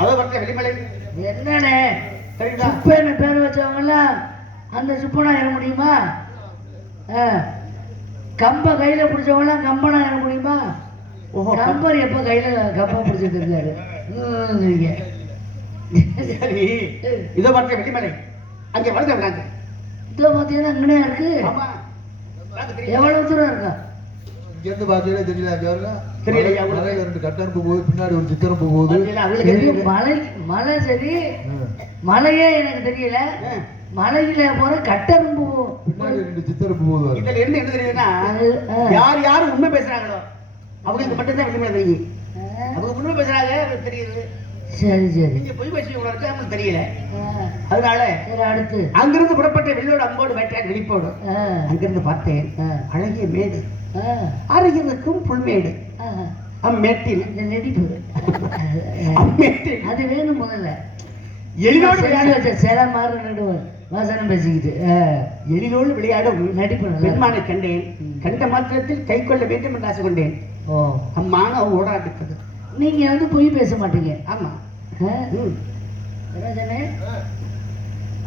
அதை பற்றி வெளிமலை என்னண்ணே சுப்பேன்னு பேர் வச்சவங்கலாம் அந்த சுப்பனா ஏற முடியுமா? கம்ப கையில பிடிச்சவங்களாம் கம்பனா ஏற முடியுமா? கம்பர் எப்ப கையில கம்பம் பிடிச்சிட்டு இருந்தாரு. சரி, இதை பற்றி வெளிமலை அங்கே வளர்ந்து விடாங்க. இதோ பார்த்தீங்கன்னா இங்கனே இருக்கு. எவ்வளவு தூரம் இருக்கா? இங்கேருந்து பார்த்தீங்கன்னா தெரியல. ரெண்டு கட்டரம்பு போகுது, பின்னாடி ஒரு சித்தரம்பு போகுது. மலை சரி, மலையே எனக்கு தெரியல. மலையில போற கட்டரம்பு பின்னாடி ரெண்டு சித்தரம்பு போகுது. இதுல இருந்து என்ன தெரியுதுன்னா, யார் யாரு உண்மை பேசுறாங்களோ அவங்களுக்கு மட்டும்தான் வெளிமலை தெரியும். அவங்க உண்மை பேசுறாங்க தெரியுது. சரி சரி, நீங்க பொய் பேசி உங்களுக்கு அவங்களுக்கு தெரியல. அதனால அடுத்து அங்கிருந்து புறப்பட்ட வெள்ளோடு அம்போடு வேட்டையாடு வெளிப்போடு அங்கிருந்து பார்த்தேன் அழகிய மேடு, அருகிருக்கும் புல்மேடு. அம்மேட்டில் நடிப்பு அது வேணும். முதல்ல எளிதோடு வச்ச சில மாறு நடுவன் வாசனம் பேசிக்கிட்டு எளிதோடு விளையாடும் நடிப்பு பெண்மானை கண்டேன். கண்ட மாத்திரத்தில் கை கொள்ள வேண்டும் என்று ஆசை கொண்டேன். அம்மான ஓடாடுத்தது. நீங்க வந்து பொய் பேச மாட்டீங்க. ஆமா,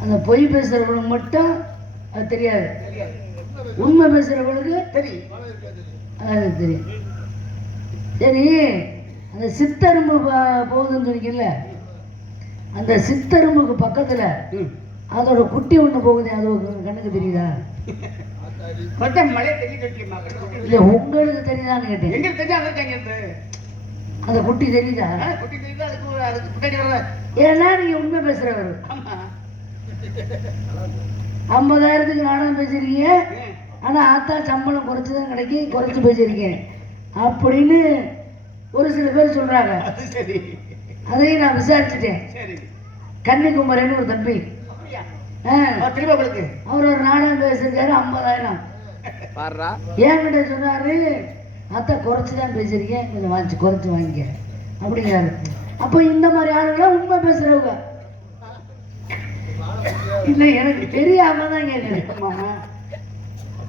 அந்த பொய் பேசுறவங்களுக்கு மட்டும் அது தெரியாது, உண்மை பேசுறவங்களுக்கு தெரியும். அது தெரியும். சரி, அந்த சித்தரும்பு போகுதுன்னு சொன்னீங்கல்ல, அந்த சித்தரும்புக்கு பக்கத்துல அதோட குட்டி ஒண்ணு போகுது, அது கண்ணுக்கு தெரியுதா? இல்ல உங்களுக்கு தெரியுதான்னு கேட்டேன். அந்த குட்டி தெரியுதா? ஏன்னா நீங்க உண்மை பேசுறவர். 50,000க்கு நாடகம் பேசிருக்கீங்க, ஆனா ஆத்தா சம்பளம் குறைச்சுதான் கிடைக்கும், குறைச்சு பேசியிருக்கேன் அப்படின்னு ஒரு சில பேர் சொல்றாங்க. அதையும் நான் விசாரிச்சுட்டேன். கன்னிகுமரன் ஒரு தம்பி, அவர் ஒரு நாடகம் பேசிருக்காரு, 50,000. ஏன்கிட்ட சொன்னாரு, அத்தை குறைச்சுதான் பேசிருக்கேன், கொஞ்சம் வாங்கி குறைச்சு வாங்கிக்க அப்படிங்கிறாரு. அப்போ இந்த மாதிரி ஆளுங்களாம் உண்மை பேசுறவங்க இல்ல, எனக்கு தெரியாம தான் கேட்கிறேன்.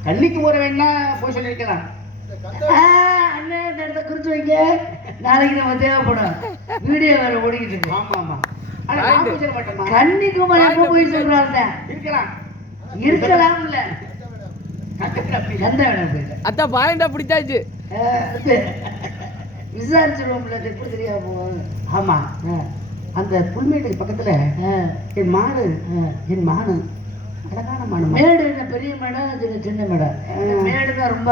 கண்ணிக்கு முறை வேணா போய் சொல்லிருக்கலாம். அண்ணன் இந்த இடத்த குறிச்சு வைக்க, நாளைக்கு நம்ம தேவைப்படும். வீடியோ வேற ஓடிக்கிட்டு இருக்கு. ஆமா ஆமா, கன்னிகுமார் எப்ப போய் சொல்றாங்க? இருக்கலாம் இல்ல, அத்தா பாயிண்டா பிடிச்சாச்சு, விசாரிச்சிருவோம்ல, எப்படி தெரியாம போவோம். ஆமா, அந்த புல்மேட்டுக்கு பக்கத்துல என் மானு அழகான மானு. மேடு என்ன பெரிய மேடம் சின்ன மேடம்? மேடு தான் ரொம்ப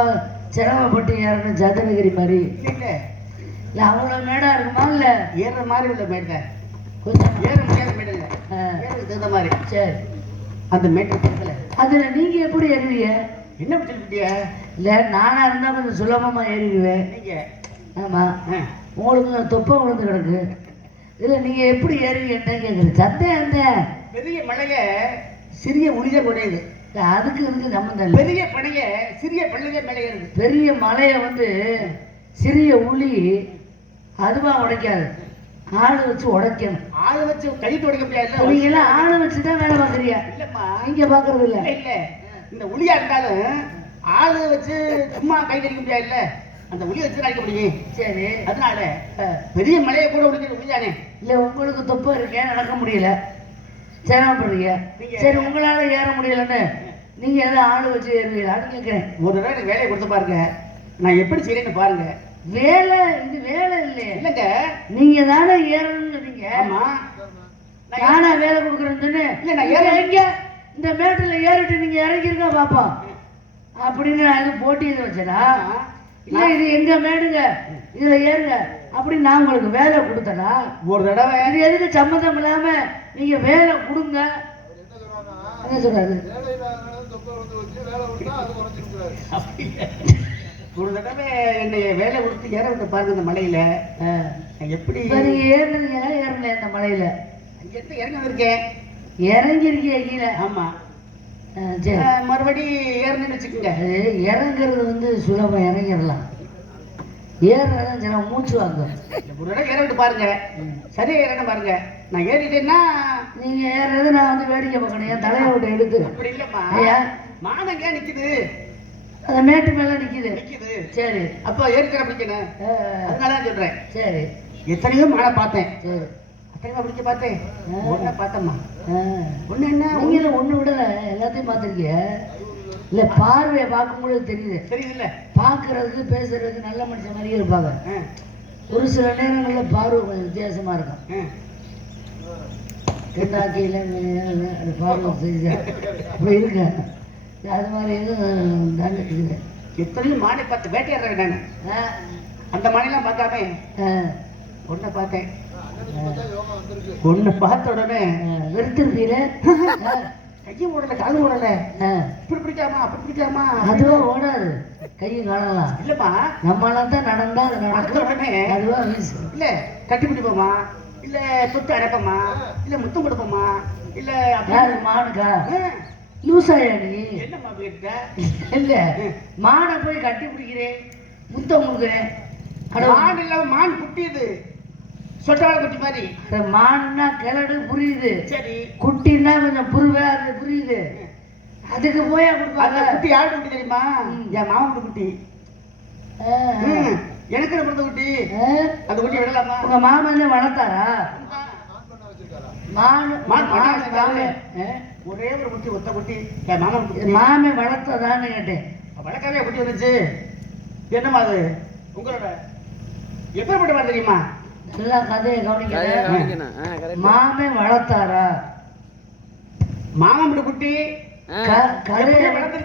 சிரமப்பட்டு ஏறணும், ஜதனகிரி மாதிரி. இல்ல இல்ல அவ்வளவு மேடா இருக்குமா? இல்ல ஏறுற மாதிரி உள்ள மேடு, கொஞ்சம் ஏற முடியாத மேடு இல்ல, ஏறதுக்கு தகுந்த மாதிரி. சரி, அந்த மேட்டு பக்கத்துல அதுல நீங்க எப்படி ஏறுவீங்க? என்ன சொல்லிட்டியா? இல்ல நானா இருந்தா கொஞ்சம் சுலபமா ஏறிடுவேன். நீங்க ஆமா, உங்களுக்கு தொப்பை விழுந்து கிடக்கு. இல்ல நீங்க எப்படி ஏறுவீங்கன்னு கேக்குறேன். சந்தேகம். பெரிய மலைய சிறிய உளித குறையுது, அதுக்கு இருக்கு சம்பந்தம் இல்லை. பெரிய பனைய சிறிய பள்ளிய மேலே ஏறுது. பெரிய மலைய வந்து சிறிய உளி அதுவா உடைக்காது, ஆளு வச்சு உடைக்கணும். ஆளு வச்சு கைட்டு உடைக்க முடியாது. நீங்க எல்லாம் ஆளு வச்சுதான் வேலை பாக்குறியா? இல்லம்மா, இங்க பாக்குறது இல்ல. இல்ல இந்த உளியா இருந்தாலும் ஆளு வச்சு சும்மா கை கடிக்க முடியாது. இல்ல அந்த உளியை வச்சு அடிக்க முடியும். சரி, அதனால பெரிய மலையை கூட உடைக்கிற உளிதானே. இல்ல உங்களுக்கு தொப்பை இருக்கேன், நடக்க முடியல, சிரமப்படுறீங்க. சரி, உங்களால ஏற முடியலன்னு நீங்க எதை ஆளு வச்சு ஏறுவீங்களான்னு கேட்கிறேன். ஒரு தடவை எனக்கு வேலையை கொடுத்து பாருங்க, நான் எப்படி செய்யறேன்னு பாருங்க. வேலை இது வேலை இல்லையே. இல்லங்க, நீங்க தானே ஏறணும்னு சொன்னீங்க. ஆமா, நானா வேலை கொடுக்குறேன்னு சொன்னேன். இல்ல நான் ஏற எங்க இந்த மேட்டில் ஏறிட்டு நீங்க இறங்கிருக்கா பாப்போம் அப்படின்னு நான் இது போட்டி இதை வச்சேனா? இல்ல இது எங்க மேடுங்க, இதுல ஏறுங்க அப்படின்னு நான் உங்களுக்கு வேலை கொடுத்தனா? ஒரு தடவை இது எதுக்கு சம்மந்தம் இல்லாம நீங்க வேலை கொடுங்க என்ன சொல்றாரு? ஒரு தடவை என்னை வேலை கொடுத்து ஏற விட்டு பாருங்க இந்த மலையில. எப்படி நீங்க ஏறினீங்களா? ஏறல இந்த மலையில அங்கிருந்து இறங்கி வந்திருக்கேன். இறங்கிருக்கீங்க கீழே? ஆமா. சரி, மறுபடி ஏறணும்னு வச்சுக்கோங்க. இறங்குறது வந்து சுலபம், இறங்கிடலாம். ஏறுறதான் சில மூச்சு வாங்க. ஒரு தடவை ஏற விட்டு பாருங்க, சரியா ஏறணும் பாருங்க. நான் ஏறிட்டேன்னா நீங்க ஏறது நான் வந்து வேடிக்கை பார்க்கணும், என் தலையை விட்டு எடுத்து. அப்படி இல்லம்மா, மானங்க நிக்குது, அந்த மேட்டு மேல நிக்குது. சரி, அப்போ ஏறிக்கிற பிடிக்கணும், அதனால சொல்றேன். சரி, எத்தனையோ மானை பார்த்தேன். சரி, அத்தனை பிடிக்க பார்த்தேன் ஒன்றை பார்த்தம்மா ஆ. ஒன்று என்ன நீங்களும் ஒண்ணு விடல எல்லாத்தையும் பார்த்துருக்கீங்க இல்ல பார்வையை பார்க்கும்போது தெரியுது தெரியுதுல்ல பார்க்கறதுக்கு பேசுறதுக்கு நல்ல மனுஷன் மாதிரியே இருப்பாங்க ஆ, ஒரு சில நேரங்கள்ல பார்வை கொஞ்சம் வித்தியாசமா இருக்கும் ஆ. கெண்டாக்கியில அது பார்வை செஞ்சா அப்படி இருக்கு அது மாதிரி எதுவும் தாங்க இருக்குது எத்தனையும் மானை பார்த்து வேட்டையாடுறேன் நான் ஆ, அந்த மானைலாம் பார்க்காம ஆ, ஒன்றை பார்த்தேன் யோகா வந்திருக்கு. ஒன்று பார்த்த உடனே வெறுத்திருப்பீல கையும் ஓடல காலும் ஓடல ஆ, இப்படி பிடிக்காமா அப்படி பிடிக்காமா அதுவும் ஓடாது கையும் காணலாம் இல்லம்மா நம்மளாம் தான் நடந்தா அது பார்த்த நடக்கும் உடனே அதுவா வீசு இல்ல கட்டி பிடிப்போமா இல்ல தொட்டு அடப்பமா இல்ல முத்தம் கொடுப்போமா இல்ல யாரு மானுக்கா ஆ, லூசாயா நீ என்னம்மா கேட்ட இல்ல மானை போய் கட்டி பிடிக்கிறேன் முத்தம் கொடுக்குறேன் மான் இல்லாம மான் குட்டியது சொட்டவாழை குட்டி மாதிரி மான்னா கிளடு புரியுது சரி குட்டின்னா கொஞ்சம் புருவே அது புரியுது அதுக்கு போய் அந்த கொடுப்பாங்க குட்டி யாரு குட்டி தெரியுமா என் மாமன் குட்டி எனக்கு பிறந்த குட்டி அந்த குட்டி விடலாமா உங்க மாமன் தான் வளர்த்தாரா மான் மான் மான் வளர்த்தாரு. ஆ? ஒரே ஒரு குட்டி ஒத்த குட்டி என் மாமன் குட்டி மாமே வளர்த்ததான்னு கேட்டேன் வழக்காவே குட்டி வந்துச்சு என்னம்மா அது உங்களோட எப்பேற்பட்ட மாதிரி தெரியுமா நல்லா கதையை கவனிக்கிறேன் கவனிக்கணும். ஆ, correct. மாமே வளர்த்தாரா மாமன் வீட்டு குட்டி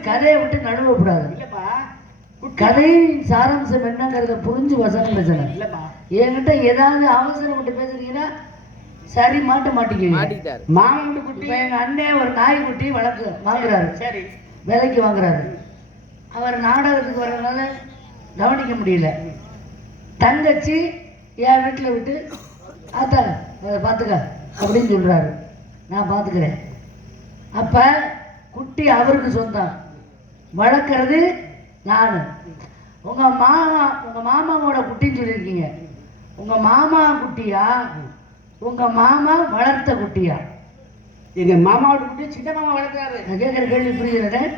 கதையை விட்டு நடுவ கூடாது இல்லப்பா குட்டி கதையின் சாராம்சம் என்னங்கிறத புரிஞ்சு வசனம் பேசணும் இல்லப்பா என்கிட்ட ஏதாவது அவசரப்பட்டு பேசுறீங்கன்னா சரி மாட்டிக்குவீங்க மாட்டிக்கிட்டாரு. மாமன் வீட்டு குட்டி இப்ப எங்க அண்ணன் ஒரு நாய்க்குட்டி வாங்குறாரு சரி விலைக்கு வாங்குறாரு அவர் நாடகத்துக்கு வர்றதுனால கவனிக்க முடியல தங்கச்சி என் வீட்டில் விட்டு ஆத்தா அதை பார்த்துக்க அப்படின்னு சொல்றாரு நான் பார்த்துக்கிறேன் அப்ப குட்டி அவருக்கு சொந்தம் வளர்க்கறது நான் உங்க மாமாவோட குட்டின்னு சொல்லியிருக்கீங்க உங்க மாமா குட்டியா உங்க மாமா வளர்த்த குட்டியா எங்க மாமாவோட குட்டி சின்ன மாமா வளர்க்கிறாரு நான் கேட்குற கேள்வி புரியுறேன்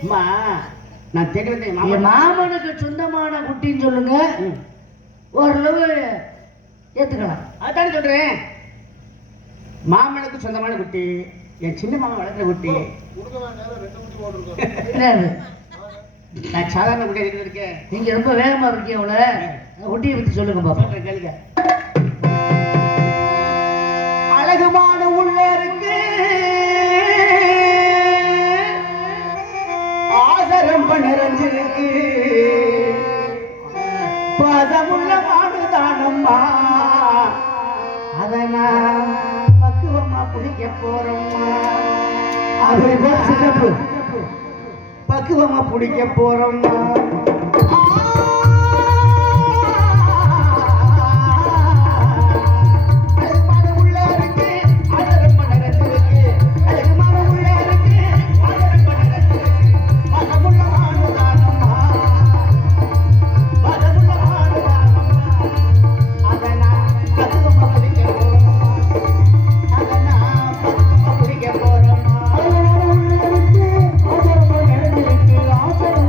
அம்மா நான் தேடி வந்தேன் என் மாமா மாமனுக்கு சொந்தமான குட்டின்னு சொல்லுங்க ஓரளவு ஏத்துக்கலாம் அதானே சொல்றேன் மாமனுக்கு சொந்தமான குட்டி என் சின்ன மாமா வளர்க்குற குட்டி கொடுக்க நேரம் 2 குட்டி போட்டிருக்கோம். என்னது நான் சாதாரண குட்டி இருக்கிறது இருக்கேன் நீங்க ரொம்ப வேகமா இருக்கீங்க அவள குட்டியை பத்தி சொல்லுங்க பாப்பா சொல்றேன் கேளுங்க அழகுமான உள்ள இருக்கு ஆசரம் நிறைஞ்சிருக்கு பாசமுள்ள மாடுதானம்மா அதை நான் பக்குவமா பிடிக்க போறோம்மா அது சிறப்பு பக்குவமா பிடிக்க போறோம்மா ஆசரம்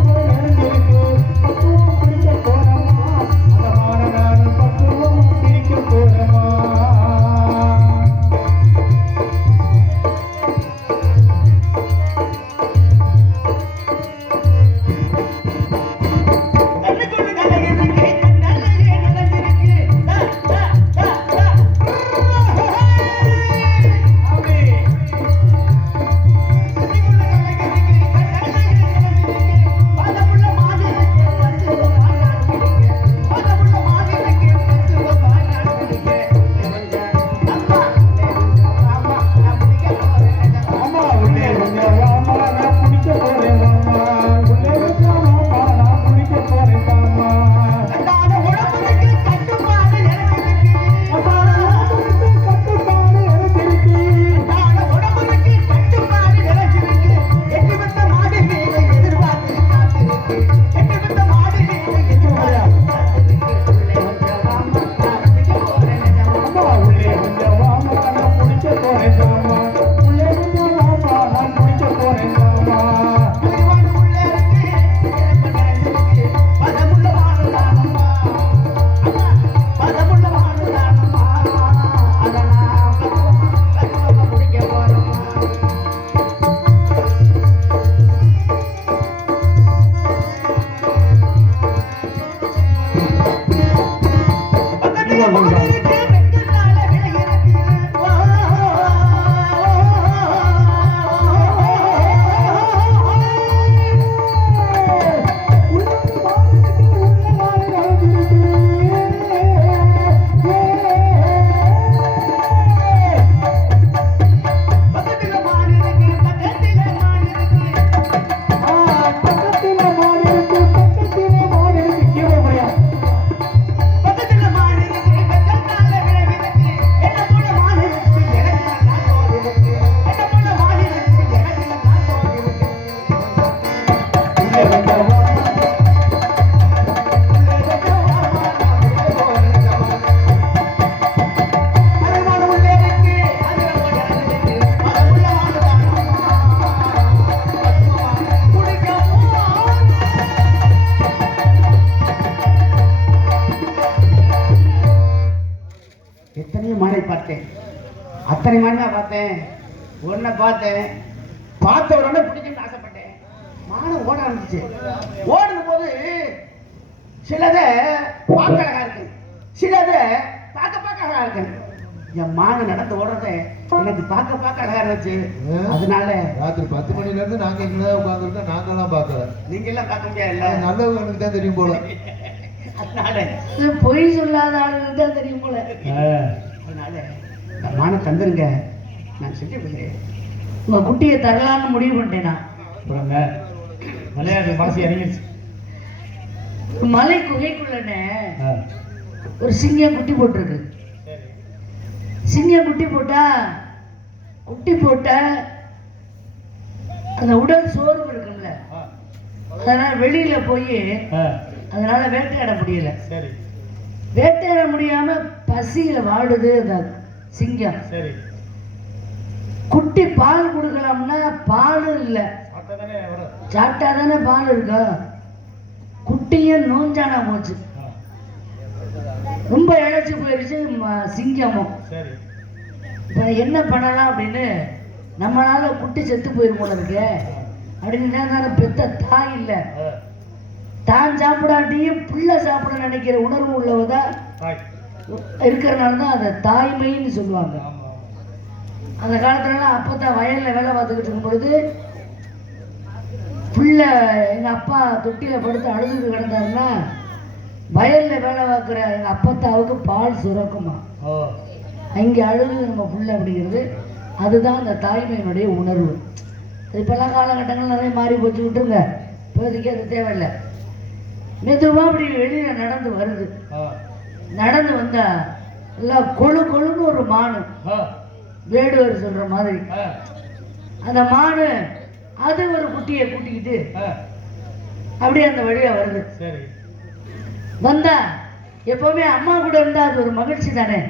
எத்தனையோ மானை பார்த்தேன், அத்தனை மானை நான் பார்த்தேன். ஒன்றை பார்த்தேன், பார்த்த உடனே பிடிக்கணும்னு ஆசைப்பட்டேன். மானம் ஓட ஆரம்பிச்சு. ஓடும் போது சிலதை பார்க்க அழகா இருக்கு, சிலதை பார்க்க அழகா இருக்கு. என் மானம் நடந்து ஓடுறதை எனக்கு பார்க்க அழகா இருந்துச்சு. அதனால ராத்திரி 10 மணில இருந்து நாங்க இங்கே உட்காந்துருக்கோம். நாங்கெல்லாம் பார்க்கல. நீங்க எல்லாம் பார்க்க முடியாது. நல்லவங்களுக்கு தான் தெரியும் போல. அதனால பொய் சொல்லாத ஆளுங்களுக்கு தான் தெரியும் போல. அதனால இந்த மானம் தந்துருங்க, நான் செஞ்சு கொடுக்குறேன். உங்க குட்டியை தரலான்னு முடிவு பண்ணிட்டேன் நான். விளையாட்டு மனசு இறங்கிடுச்சு. மலை குகைக்குள்ளனே ஒரு சிங்கம் குட்டி போட்டிருக்கு. சிங்கம் குட்டி போட்டா அந்த உடல் சோர்வு இருக்குல்ல, அதனால வெளியில போய் அதனால வேட்டையாட முடியல. சரி வேட்டையாட முடியாம பசியில வாடுது அந்த சிங்கம். சரி. குட்டி பால் கொடுக்கலாம்னா பாலும் இல்லை, சாப்பிட்டா தானே பால் இருக்கா. குட்டியும் நோஞ்சானா போச்சு, ரொம்ப இழைச்சி போயிடுச்சு சிங்கமும். சரி. இப்போ என்ன பண்ணலாம் அப்படின்னு, நம்மளால குட்டி செத்து போயிரும் போல இருக்கு அப்படின்னு பெத்த தாய் இல்லை, தான் சாப்பிடாட்டியும் பிள்ளை சாப்பிட நினைக்கிற உணர்வு உள்ளவதான் இருக்கிறனால தான் அதை தாய்மைன்னு சொல்லுவாங்க. அந்த காலத்துலலாம் அப்பத்தான் வயலில் வேலை பார்த்துக்கிட்டு இருக்கும் பொழுது பிள்ளை எங்கள் அப்பா தொட்டியில் படுத்து அழுதுட்டு கிடந்தாருன்னா வயலில் வேலை பார்க்குற எங்கள் அப்பத்தாவுக்கு பால் சுரக்குமா. அங்கே அழுது நம்ம பிள்ளை அப்படிங்கிறது அதுதான் அந்த தாய்மையினுடைய உணர்வு. இப்போல்லாம் காலகட்டங்கள் நிறைய மாறி போச்சு, விட்டுருங்க, இப்போதைக்கு அது தேவையில்லை. மெதுவாக அப்படி வெளியில் நடந்து வருது. நடந்து வந்தா எல்லாம் கொழுன்னு ஒரு மானு, வேடுவர் சொல்ற மாதிரி அந்த மானு அது ஒரு குட்டியை கூட்டிக்கிட்டு அப்படியே அந்த வழியா வருது. வந்தா எப்பவுமே அம்மா கூட இருந்தா அது ஒரு மகிழ்ச்சி தானே.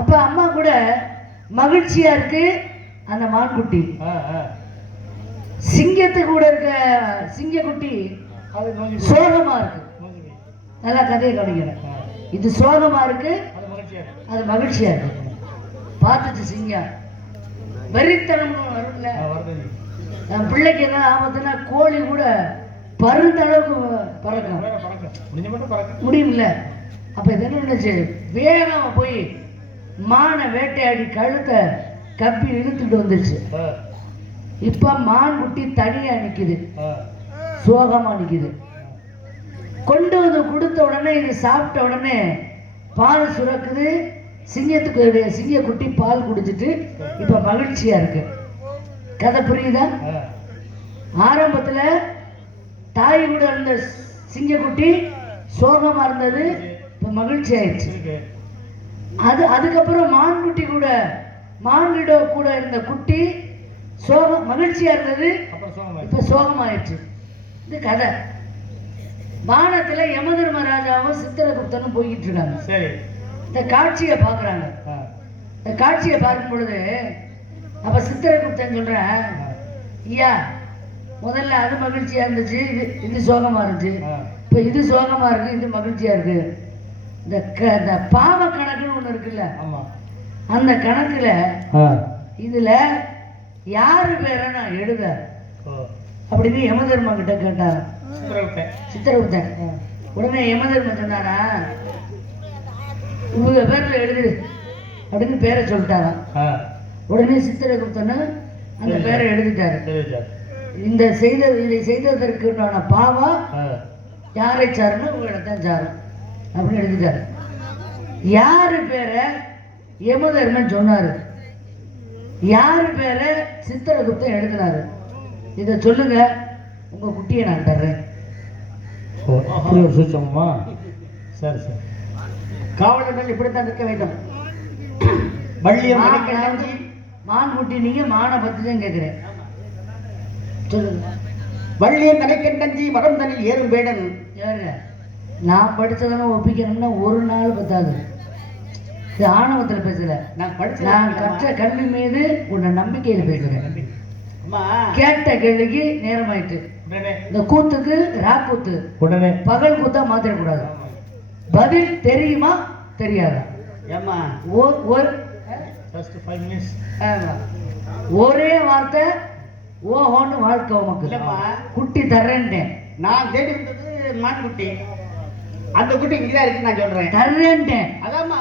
அப்ப அம்மா கூட மகிழ்ச்சியா இருக்கு அந்த மான்குட்டி. சிங்கத்து கூட இருக்க சிங்கக்குட்டி சோகமா இருக்கு. நல்லா கதையை கவனிக்கிறேன். இது சோகமா இருக்கு, அது மகிழ்ச்சியா இருக்கு. பார்த்துச்சு சிங்கம், வெறித்தனம்னு வரும்ல. என் பிள்ளைக்கு என்ன ஆபத்துனா கோழி கூட பருந்த அளவுக்கு பறக்கும், முடியும்ல. அப்ப இது என்ன பண்ணுச்சு, வேகமா போய் மானை வேட்டையாடி கழுத்தை கப்பி இழுத்துட்டு வந்துருச்சு. இப்ப மான் குட்டி தனியா நிக்குது, சோகமா நிக்குது. கொண்டு வந்து கொடுத்த உடனே இது சாப்பிட்ட உடனே பால் சுரக்குது. சிங்க குட்டி பால் குடிச்சிட்டு இப்ப மகிழ்ச்சியா இருக்கு. கதை புரியுதா? ஆரம்பத்துல தாய் கூட இருந்த சிங்கக்குட்டி சோகமா இருந்தது, இப்ப மகிழ்ச்சி ஆயிடுச்சு. அதுக்கப்புறம் மான்குட்டி கூட மான்கிட்ட கூட இருந்த குட்டி மகிழ்ச்சியா இருந்தது, இப்ப சோகமாயிடுச்சு. இது கதை. வானத்துல யமதர்மராஜாவும் சித்திரகுப்தனும் போய்கிட்டு இருக்காங்க. சரி. இந்த காட்சியை பாக்குறாங்க. இந்த காட்சியை பார்க்கும் பொழுது அப்ப சித்திரகுப்தன் சொல்ற, ஐயா முதல்ல அது மகிழ்ச்சியா இருந்துச்சு, இது சோகமா இருந்துச்சு, இப்ப இது சோகமா இருக்கு, இது மகிழ்ச்சியா இருக்கு. இந்த பாவ கணக்குன்னு ஒண்ணு இருக்குல்ல, அந்த கணக்குல இதுல யாரு பேரை நான் எழுத அப்படின்னு யமதர்மா கிட்ட கேட்டாரு சித்திரகுப்தன். உடனே யமதர்மன் சொன்னாரா, உங்க பேர்ல எழுது அப்படின்னு பேரை சொல்லிட்டாராம். உடனே சித்திரகுப்தன் அந்த பேரை எழுதிட்டாரு. இதை செய்ததற்கு பாவம் யாரை சாருன்னு உங்களை தான் சாரும் அப்படின்னு எழுதிட்டாரு. யாரு பேரை யமதர்மன் சொன்னாரு, யாரு பேரை சித்திரகுப்தன் எழுதினாரு, இதை சொல்லுங்க, உங்க குட்டியை நான் தர்றேன். சூச்சமா? சரி சரி. காவலர்கள் இப்படித்தான் இருக்க வேண்டும். மான்குட்டி, நீங்க மானை பத்தி தான் கேட்கிறேன், சொல்லுங்க. வள்ளியம் தனக்கெண்டஞ்சி மரம் தனில் ஏறும் வேடன். யாருங்க? நான் படிச்சதெல்லாம் ஒப்பிக்கணும்னா ஒரு நாள் பத்தாது. இது ஆணவத்தில் பேசல, நான் கற்ற கல்வி மீது உன்னை நம்பிக்கையில் பேசுறேன். கேட்ட கேள்விக்கு நேரமாயிட்டு. இந்த கூத்துக்கு ராக்கூத்து, உடனே பகல் கூத்தா மாத்திரக்கூடாது. பதில் தெரியுமா தெரியாதா? ஏம்மா ஃபர்ஸ்ட் 5 மினிட்ஸ் ஆமா. ஒரே வார்த்தை ஓஹோன்னு வாழ்க்கை உமக்கு. இல்லம்மா. குட்டி தர்றேன்ட்டேன். நான் தேடி வந்தது மான்குட்டி. அந்த குட்டி இங்கதான் இருக்கு நான் சொல்றேன். தர்றேன்ட்டேன். அதாம்மா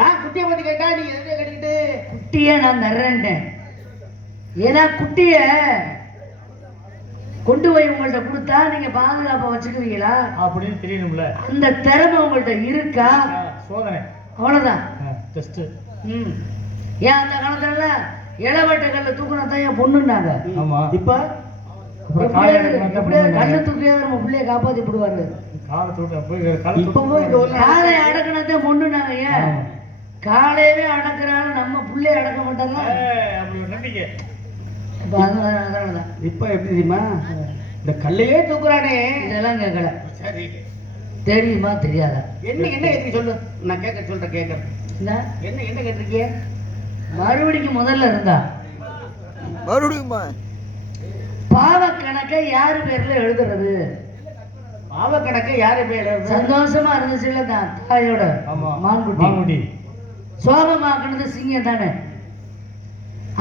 நான் குட்டியை பத்தி கேட்டா நீ எதையோ கேட்டுக்கிட்டு குட்டியை நான் தர்றேன்ட்டேன். ஏன்னா குட்டிய கொண்டு போய் உங்கள்ட்ட கொடுத்தா நீங்க பாதுகாப்பா வச்சுக்குவீங்களா அப்படின்னு தெரியணும்ல. அந்த திறமை உங்கள்ட்ட இருக்கா? சோதனை அவ்வளவுதான். டெஸ்ட். ஏன் அந்த காலத்துல இளவட்ட கல்ல தூக்குனா தான் என் பொண்ணுன்னாங்க. ஆமா. இப்ப கல்லு தூக்கியாவது நம்ம பிள்ளைய காப்பாத்தி விடுவாரு. காலை தூக்க போய் இப்பவும் இந்த ஒரு காலை அடக்கினதான் பொண்ணுனாங்க. ஏன் காலையவே அடக்குறாங்க நம்ம பிள்ளைய அடக்க மாட்டாங்க. அப்படி ஒரு நம்பிக்கை. அதனாலதான் இப்ப எப்படி தெரியுமா இந்த கல்லையே தூக்குறானே. இதெல்லாம் கேட்கல. சரி தெரியுமா தெரியாதா? என்ன கேட்க சொல்லு. நான் சொல்றேன் கேட்கறேன். என்ன கேட்டிருக்கிய? மறுபடிக்கும் முதல்ல இருந்தா மறுபடியுமா பாவ கணக்கை யாரு பேர்ல எழுதுறது? பாவ கணக்கு யாரு பேர்? சந்தோஷமா இருந்துச்சுல்ல தான் தாயோட மான்குட்டி. சோகமாக்குனது சிங்கம் தானே,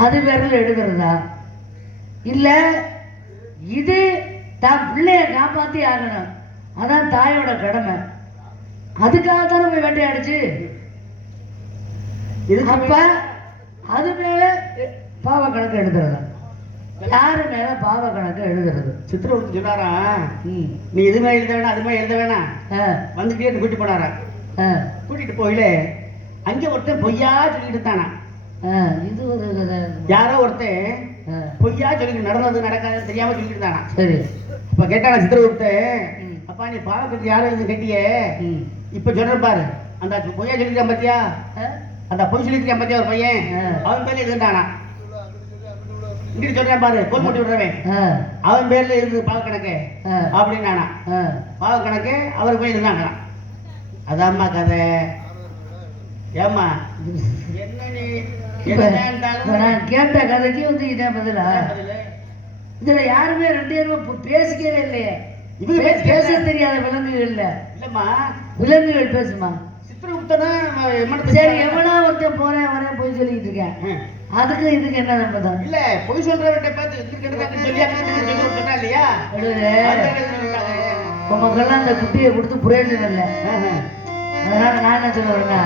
அது பேர்ல எழுதுறதா? இல்ல இது தான் பிள்ளைய காப்பாத்தி ஆகணும், அதான் தாயோட கடமை, அதுக்காக தானே போய் வேட்டையாடுச்சு. அப்ப அது மேல பாவ கணக்கு எழுதுறதா? யாரு மேல பாவ கணக்கு எழுதுறது? சித்திரகுப்தன் சொன்னாரா நீ எதுவுமே எழுத வேணாம் அதுமே எழுத வேணாம் வந்துட்டே கூட்டிட்டு போனாரா. கூட்டிட்டு போயில அங்க ஒருத்தன் பொய்யா சொல்லிட்டு இருந்தானா. இது ஒரு கதை. யாரோ ஒருத்தன் பொய்யா சொல்லிட்டு நடந்தது நடக்காது தெரியாம சொல்லிட்டு இருந்தானா. சரி. இப்ப கேட்டானா சித்திரகுப்தன், அப்பா நீ பாவத்துக்கு யாரும் இது கட்டிய இப்ப சொல்ற பாரு அந்த பொய்யா சொல்லிருக்கான் பாத்தியா, அந்த பொய் சொல்லிருக்கான் பாத்தியா ஒரு பையன், அவன் பேர்ல இருந்தானா. இங்க சொல்றேன் பாரு கோல் போட்டு விடுறவன் அவன் பேர்ல இருந்து பாவ கணக்கு அப்படின்னானா. பாவ கணக்கு அவர் போய் இருந்தாங்களா. அதாம்மா கதை. ஏம்மா என்ன நீ நான் கேட்ட கதைக்கு வந்து இதே பதிலா? இதுல யாருமே ரெண்டு பேரும் பேசிக்கவே இல்லையே. இவங்க பேச தெரியாத விலங்குகள் இல்ல. இல்லம்மா விலங்குகள் பேசுமா? சித்திரகுப்தனா சரி எவனா ஒருத்தன் போறேன் வரேன் போய் சொல்லிட்டு இருக்கேன், அதுக்கு இதுக்கு என்ன சம்பந்தம்? இல்ல பொய் சொல்றவர்கிட்ட பார்த்து சொன்னா இல்லையா உங்களுக்கெல்லாம் அந்த குட்டியை கொடுத்து பிரயோஜனம் இல்லை. அதனால நான் என்ன சொல்லுவேன்னா,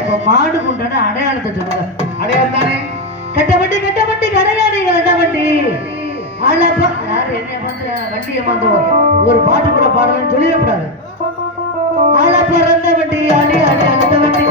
இப்போ மாடு கொண்டாட அடையாளத்தை சொல்லுவேன். அடையாளம் தானே கட்டப்பட்டி கட்டப்பட்டி கரையாடிங்க கட்டப்பட்டி ஆளப்பா யாரு என்னைய பார்த்து வண்டியை மாத்தோம் ஒரு பாட்டு கூட பாடலன்னு சொல்லிடக்கூடாது. ஆளப்பா ரந்த வண்டி ஆடி ஆடி அந்த வண்டி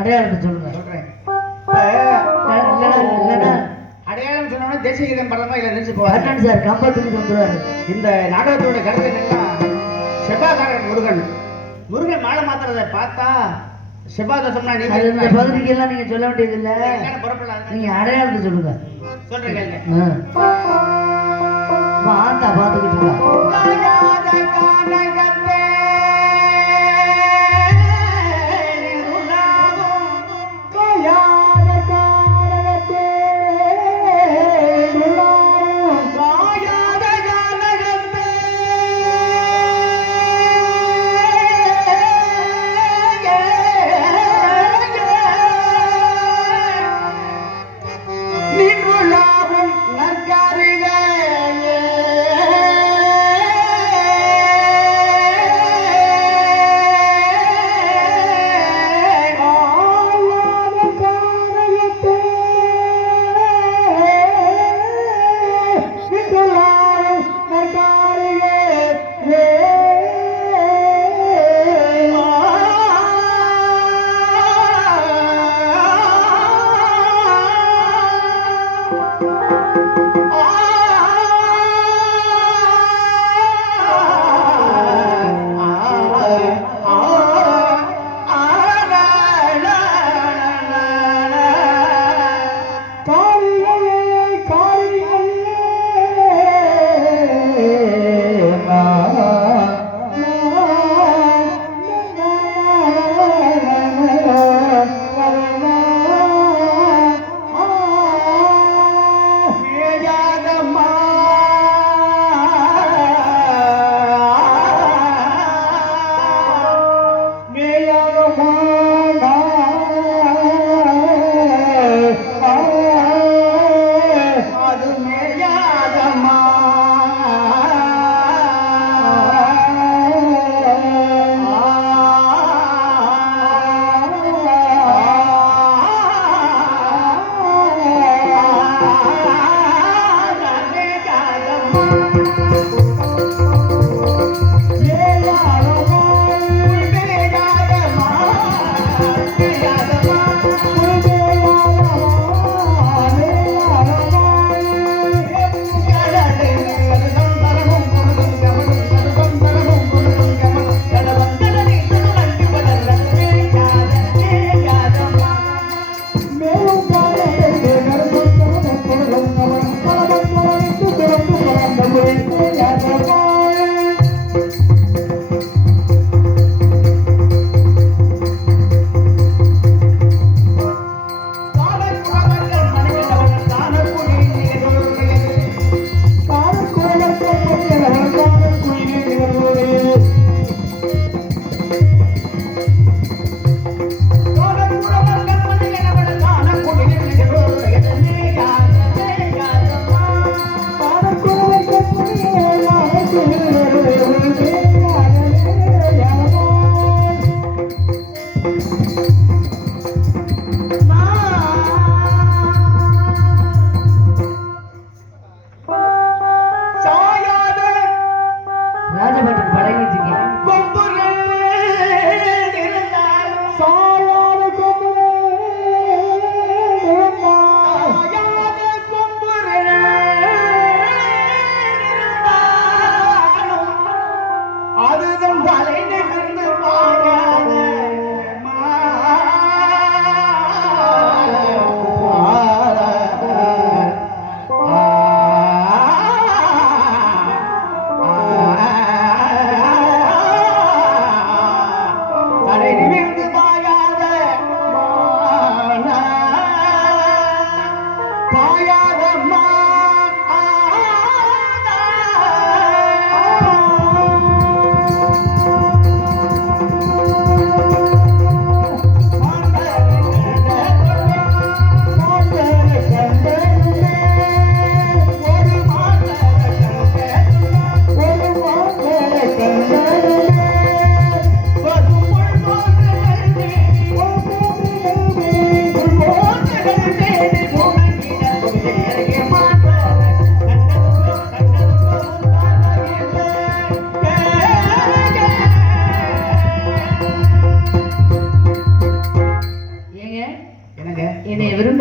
அடையாளத்தை சொல்லுங்க. சொல்றேன். அடையாளம் சொன்னோம்னா தேசிய கீதம் படமா இல்ல நினைச்சு போவாங்க சார். கம்பத்துக்கு வந்துருவாரு. இந்த நாடகத்தோட கருத்து என்னன்னா, செவ்வாய்க்காரன் முருகன் முருகன் மாலை மாத்துறத பார்த்தா செவ்வாய் தோஷம்னா நீங்க இந்த பகுதிக்கெல்லாம் நீங்க சொல்ல வேண்டியது இல்ல, நீங்க அடையாளத்தை சொல்லுங்க. சொல்றேன் கேளுங்க. ஆத்தா பாத்துக்கிட்டு இருக்கா.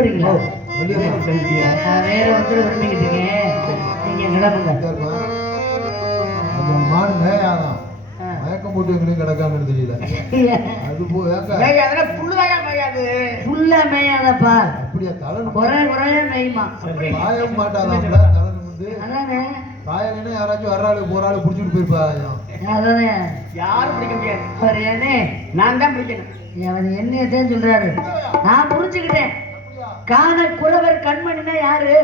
கிளம்புறீங்களா? வெளியே நான் வேற ஒருத்தர் விரும்பிக்கிட்டு இருக்கேன். நீங்க கிளம்புங்க. அந்த மாடு மேயாதான் ஆ. மயக்கம் போட்டு எங்கேயும் கிடக்காமன்னு தெரியல. அது போ ஏங்க மேயாதுன்னா புல்லுதாயா மேயாது. ஃபுல்லா மேயாதப்பா, அப்படியா கலன் குறைய மேயுமா. பாயம் மாட்டாதாம்ல கலன் வந்து அதானே பாயலைன்னா யாராச்சும் வர்றாளு போறாளு புடிச்சிட்டு போயிருப்பாங்க. அதானே யாரும் பிடிக்க முடியாது. அவர் ஏனே நான் தான் பிடிக்கணும். அவர் என்னையத்தான் சொல்றாரு. நான் புரிஞ்சுக்கிட்டேன். காண குறவர் கண்மணினா யாரு?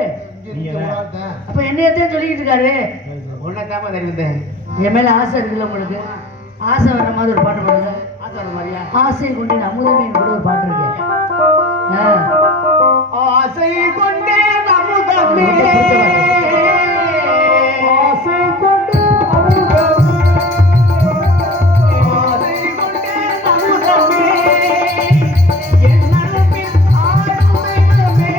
அப்ப என்னையத்தான் சொல்லிக்கிட்டு இருக்காரு. உன்னதாம தெரிவித்தேன். என் மேல ஆசை இருக்குல்ல உங்களுக்கு? ஆசை வர மாதிரி ஒரு பாட்டு பாடுங்க. ஆசை வர மாதிரியா? ஆசை கொண்டு அமுதமே கூட ஒரு பாட்டு இருக்கு. ஆசை கொண்டே அமுதமே, ஆசை கொண்டு அமுதமே, ஆசை கொண்டே அமுதமே, என் மனதில் ஆடும் தெய்வமே,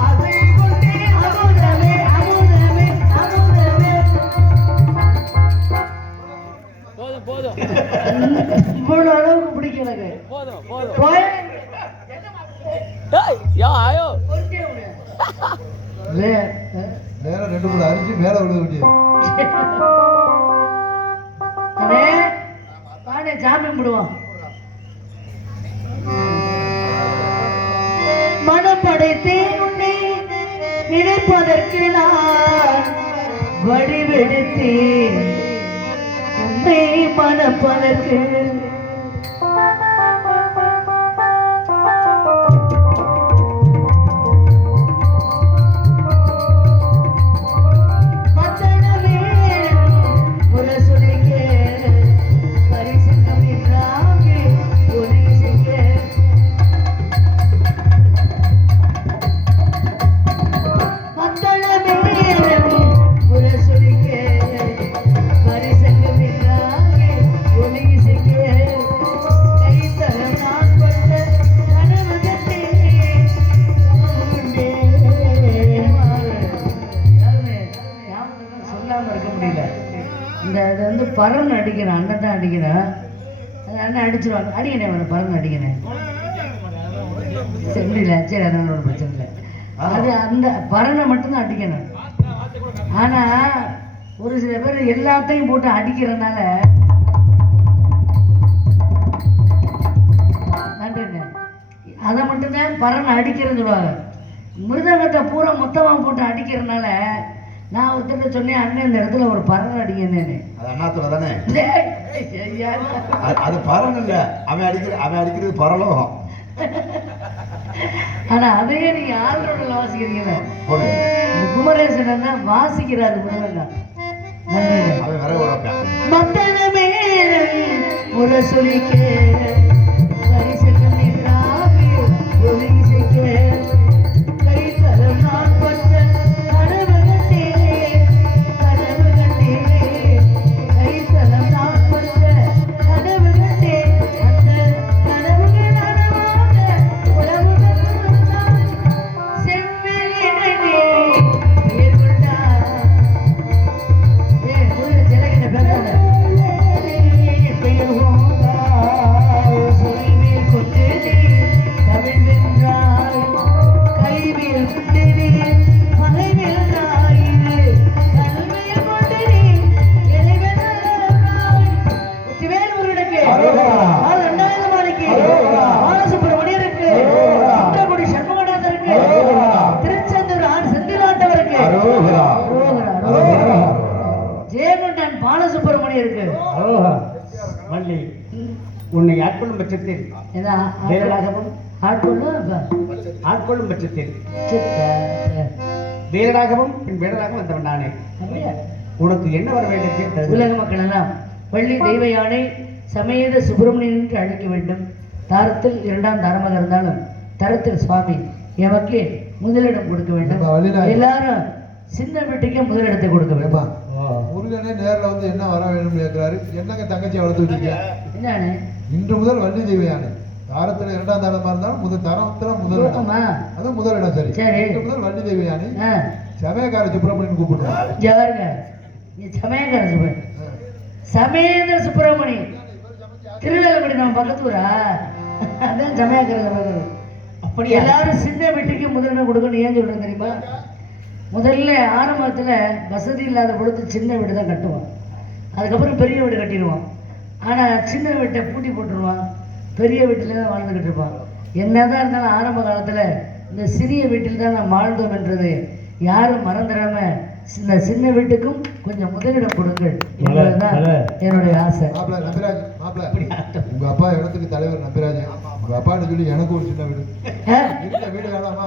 ஆசை கொண்டே அமுதமே அமுதமே அமுதமே. போதும் போதும் இவ்வளவு அளவுக்கு பிடிக்கும் எனக்கு. போதும் போதும். போய் ஏய், யா ஆயோ. நேரம் 2 மூணு அரிச்சு மேல விழுக வேண்டியது. அண்ணே வாடே சாமி கும்பிடுவோம். மனம் படைத்தேன் உன்னை நினைப்பதற்கு நான் வடிவெடுத்தேன் உன்னை மணப்பதற்கு. மத்தளமே முரசொலிக்க பரிசங்கம் என்றாங்கே ஒலி செய்ய. மத்தளமே முரசொலிக்க பரிசங்கம் என்றாங்கே ஒலி செய்ய. கைத்தலம் நான் பட்ட கனவு கண்டேன் சொல்லாம இருக்க முடியல. இந்த இது வந்து பறன் அடிக்கிறேன், அண்ணன் தான் அடிக்கிறேன். அது அண்ணன் அடிச்சிருவாங்க. அடிக்கிறேன் அவனை பறன் அடிக்கிறேன். சரி முடியல, சரி அதனால ஒரு பிரச்சனை இல்லை. அது அந்த பறனை மட்டும்தான் அடிக்கணும். ஆனா ஒரு சில பேர் எல்லாத்தையும் போட்டு அடிக்கிறதுனால நன்றிங்க, அதை மட்டும்தான் பறனை அடிக்கிறேன்னு சொல்லுவாங்க. மிருதங்கத்தை பூரா மொத்தமாக போட்டு அடிக்கிறதுனால நான் ஒருத்தர் சொன்னேன், அண்ணன் இந்த இடத்துல ஒரு பறவை அடிக்கிறேன்னு. அது அண்ணாத்துல தானே ஐயா, அது பரன் இல்ல, அவன் அடிக்கிறது பரலோகம். ஆனா அதையே நீங்க ஆள்றோட வாசிக்கிறீங்க. போடு குமரேசன் தான் வாசிக்கிறாரு மிருதங்கம். நன்றி. அவன் விறகு உழப்பான். மத்தனமே முரசொலிக்க பரிசங்கம் என்றாங்கே ஒலி செய்ய. கைத்தலம் நான் பட்ட கனவு கண்டேன் கனவு கண்டேன். கைத்தலம் நான் பட்ட கனவு கண்டேன். அந்த கனவுகள் நனவாக உறவுகள் வந்தான். செம்மேலினை மேற்கொண்டான். சிலைகிட்ட பேசாத. பெயர் சொல்வேல் கொண்டு தமிழ் வென்றாய் கைவில் கொண்டு மலை வென்றாய் கல்வியில் கொண்டு எலை வென்றாய். வெற்றிவேல் முருகனுக்கு, ரெண்டாயிரமானிக்கு, பாலசுப்பிரமணியருக்கு, குன்றக்குடி சண்முகநாதருக்கு, திருச்செந்தூர் ஆண் செந்திலாண்டவருக்கு, ஜெயகொண்டன் பாலசுப்பிரமணியருக்கு. வள்ளி, உன்னை ஆட்கொள்ளும் பட்சத்தில் ஏதா வீரராகவும் ஆட்கொள்ளும் ஆட்கொள்ளும் பட்சத்தில் வீரராகவும் பின் வீரராகவும் வந்தவன் நானே. உனக்கு என்ன வர வேண்டும் கேட்டது. உலக மக்கள் எல்லாம் வள்ளி தெய்வ யானை சமேத சுப்பிரமணியன் என்று அழைக்க வேண்டும். தாரத்தில் 2ஆம் தாரமாக இருந்தாலும் தரத்தில் சுவாமி எமக்கு முதலிடம் கொடுக்க வேண்டும். எல்லாரும் சின்ன வீட்டுக்கே முதலிடத்தை கொடுக்க வேண்டும். முருகனே நேர்ல வந்து என்ன வர வேணும்னு கேட்கிறாரு. என்னங்க தங்கச்சி வளர்த்துக்கிட்டீங்க? என்னன்னு இன்று முதல் வள்ளி தெய்வயானை தாரத்துல 2ஆம் தாரமா இருந்தாலும் முதல் தரத்துல முதல் இடம். அது முதல் இடம். சரி, சரி. இன்று முதல் வள்ளி தெய்வயானை சமயக்கார சுப்பிரமணியன் கூப்பிடுறாங்க. ஜாருங்க, நீ சமயக்கார சுப்பிரமணியன் சமேத சுப்பிரமணி திருநெல்வேலி நம்ம பக்கத்தூரா? அதான் சமயக்கார. அப்படியா? எல்லாரும் சின்ன வீட்டுக்கு முதலிடம் கொடுக்கணும். ஏன் சொல்றேன் தெரியுமா? முதல்ல ஆரம்பத்துல வசதி இல்லாத பொழுது சின்ன வீடு தான் கட்டுவான், அதுக்கப்புறம் பெரிய வீடு கட்டிடுவான். ஆனா சின்ன வீட்டை பூட்டி போட்டுருவான், பெரிய வீட்டில தான் வாழ்ந்துகிட்டு இருப்பான். என்னதான் இருந்தாலும் ஆரம்ப காலத்துல இந்த சிறிய வீட்டில் தான் நாம் வாழ்ந்தோம் என்றது யாரும் மறந்துடாம இந்த சின்ன வீட்டுக்கும் கொஞ்சம் முதலிடம் கொடுங்கள் என்பதுதான் என்னுடைய ஆசை. மாப்பிள்ள நம்பிராஜ், மாப்பிள்ள உங்க அப்பா இடத்துக்கு தலைவர் நம்பிராஜ், உங்க அப்பான்னு சொல்லி எனக்கு ஒரு சின்ன வீடு ஆ? இருக்க வீடு வேணாமா?